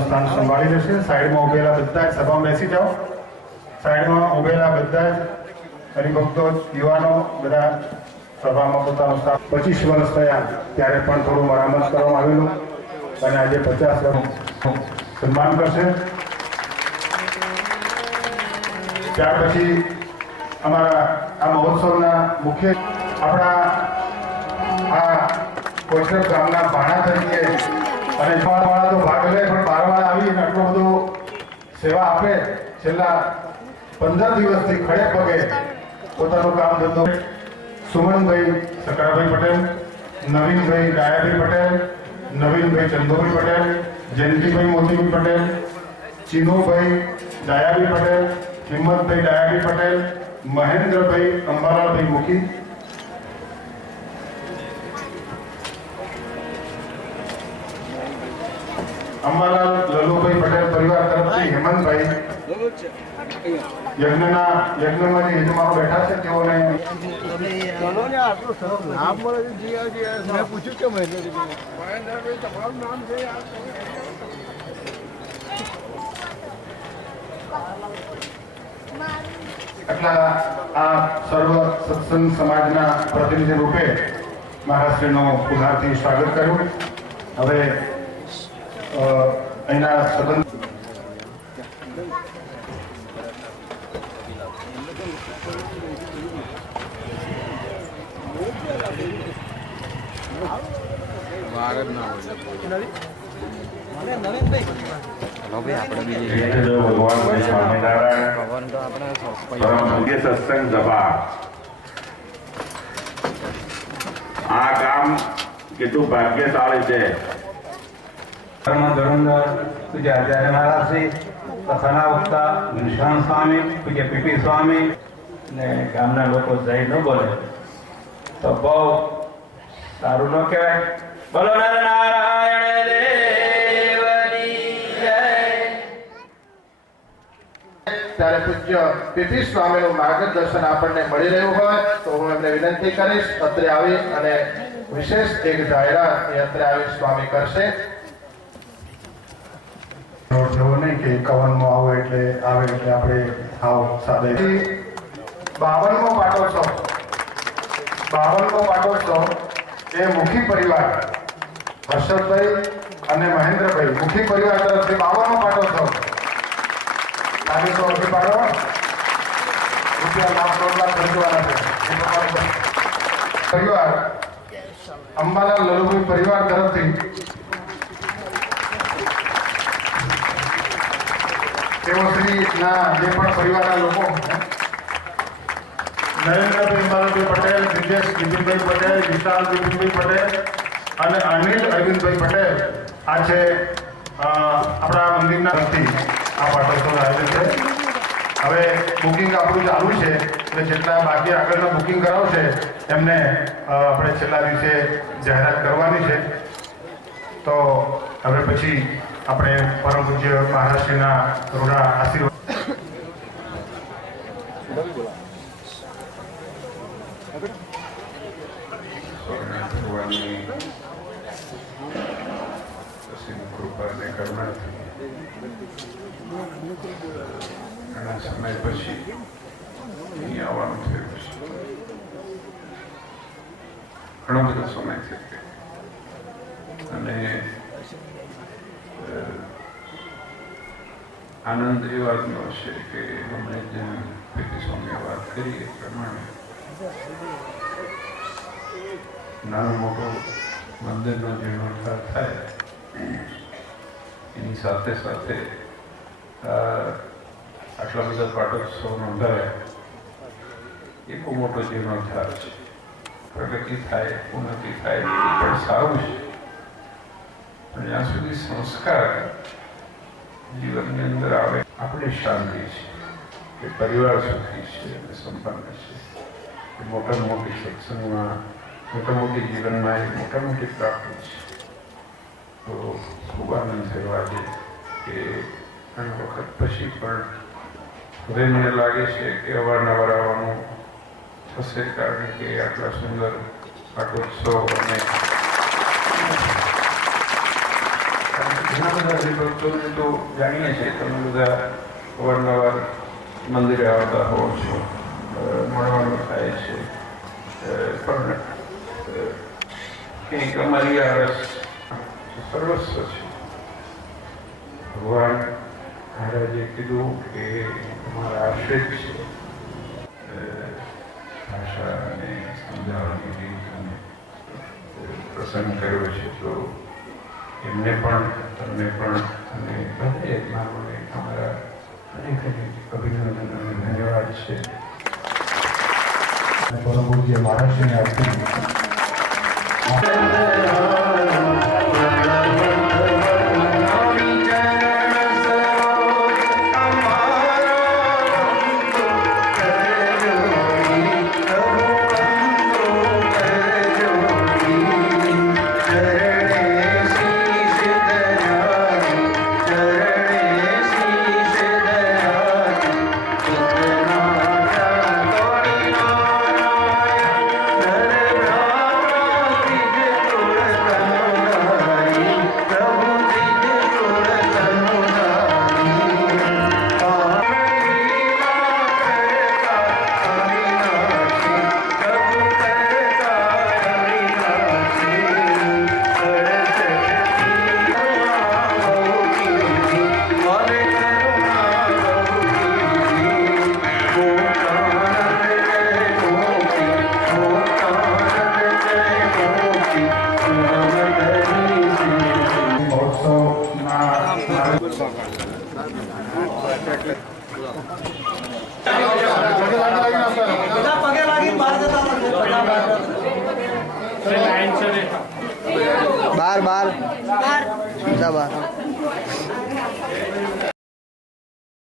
પોતાનું સ્થાન સંભાળી લેશે। સાઈડમાં ઉભેલા બધા જ સભામાં બેસી જાઓ। સાઈડમાં ઉભેલા બધા જ હરિભક્તો યુવાનો બધા સભામાં પોતાનું સ્થાન 25 વર્ષ થયા ત્યારે પણ થોડું મરામત કરવામાં આવેલું અને આજે 50 વર્ષ સન્માન કરશે। ત્યાર પછી અમારા આ મહોત્સવના મુખ્ય આપણા આ કોચરબ ગામના ભાણા તરીકે અને વાળા તો ભાગ લે પણ બારવાળા આવીને આટલો બધો સેવા આપે। છેલ્લા 15 દિવસથી ખડે પગે પોતાનું કામ ધંધો સુમનભાઈ સકરાભાઈ પટેલ, નવીનભાઈ ડાયાભાઈ પટેલ, નવીનભાઈ ચંદુભાઈ પટેલ, જયંતિભાઈ મોતીભાઈ પટેલ, ચીનુભાઈ ડાયાભાઈ પટેલ, હિંમતભાઈ ડાયાભાઈ પટેલ, મહેન્દ્રભાઈ અંબાલાલભાઈ મુખી, અંબાલાલ લલુભાઈ પટેલ પરિવાર તરફથી હેમંતભાઈ યજ્ઞમાં જે યજમાનો બેઠા છે તેઓને એટલા આ સર્વ સત્સંગ સમાજના પ્રતિનિધિ રૂપે મહારાષ્ટ્રનો પુનઃથી સ્વાગત કર્યું। હવે અહીંના સદન ભગવાન સ્વામિનારાયણ સત્સંગ સભા આ કામ કેટલું ભાગ્યશાળી છે। ધર્મધર પૂજ્ય આચાર્ય મહારાજ શ્રી તથાના વક્તા ઘનશ્યામ સ્વામી, પૂજ્ય પીપી સ્વામી ને ગામના લોકો જઈ ન બોલે તો બહુ સારું ન કહેવાય। બોલો નારાયણ દેવની જય। ત્યારે પૂજ્ય પીપી સ્વામીનું માર્ગદર્શન આપણને મળી રહ્યું હોય તો હું એમને વિનંતી કરીશ અત્રે આવી અને વિશેષ એક જાહેરાત એ અત્રે આવી સ્વામી કરશે। જેવો નહીં કે 51મો આવે એટલે આપણે આવ સાદે 52મો પાટોત્સવ એ મુખી પરિવાર હર્ષદભાઈ અને મહેન્દ્રભાઈ મુખી પરિવાર તરફથી 52મો પાટોત્સવ તારીખો અઢી પાડો રૂપિયા 1,00,000 ખર્ચવાના છે। પરિવાર અંબાલાલ લલુભાઈ પરિવાર તરફથી તેઓશ્રીના જે પણ પરિવારના લોકો નરેન્દ્રભાઈ અંબાલાલભાઈ પટેલ, દિનેશ બિપિનભાઈ પટેલ, વિશાલ બિપિનભાઈ પટેલ અને અનિલ અરવિંદભાઈ પટેલ આ છે આપણા મંદિરના તરફથી આ પાટોત્સવનું આયોજન છે। હવે બુકિંગ આપણું ચાલુ છે એટલે જેટલા બાકી આગળના બુકિંગ કરાવશે એમને આપણે છેલ્લા દિવસે જાહેરાત કરવાની છે। તો હવે પછી આપણે પરમ પૂજ્ય મહારાષ્ટ્રના રૂડા આશીર્વાદ ભગવાનની કૃપાને કરવાથી ઘણા સમય પછી અહીં આવવાનું થયું છે। ઘણો બધો સમય થઈ ગયો અને આનંદ એ વાતનો છે કે હમણાં જેમ પીપી સ્વામીએ વાત કરી એ પ્રમાણે નાનો મોટો મંદિરનો જીર્ણોદ્ધાર થાય એની સાથે સાથે આટલા બધા પાટોત્સવ નોંધાયા એ બહુ મોટો જીર્ણોદ્ધાર છે। પ્રગતિ થાય ઉન્નતિ થાય એ પણ સારું છે પણ જ્યાં સુધી સંસ્કાર જીવનની અંદર આવે આપણી શાંતિ છે કે પરિવાર સુખી છે અને સંપન્ન છે। મોટા મોટી સત્સંગમાં મોટા મોટી જીવનમાં એ મોટા મોટી પ્રાપ્તિ છે। તો ખૂબ આનંદ થયો આજે કે ઘણી વખત પછી પણ હવે મને લાગે છે કે અવારનવાર આવવાનું થશે કારણ કે આટલા સુંદર પાટોત્સવ અને ઘણા બધા બધા હરિભક્તોને તો જાણીએ છીએ, તમે બધા અવારનવાર મંદિરે આવતા હો છો, મળવાનું થાય છે, પણ કંઈક અમારી આ રસ સર્વસ્વ છે. ભગવાન મહારાજે કીધું કે અમારા આશ્રિત છે, ભાષા અને સમજાવવાની રીત અને પ્રસંગ કર્યો છે, તો એમને પણ તમને પણ અને દરેક માનવને અમારા અનેક અભિનંદન અને ધન્યવાદ છે. પરમ પૂજ્ય મહારાજશ્રીને આપતી બાર બધા બાર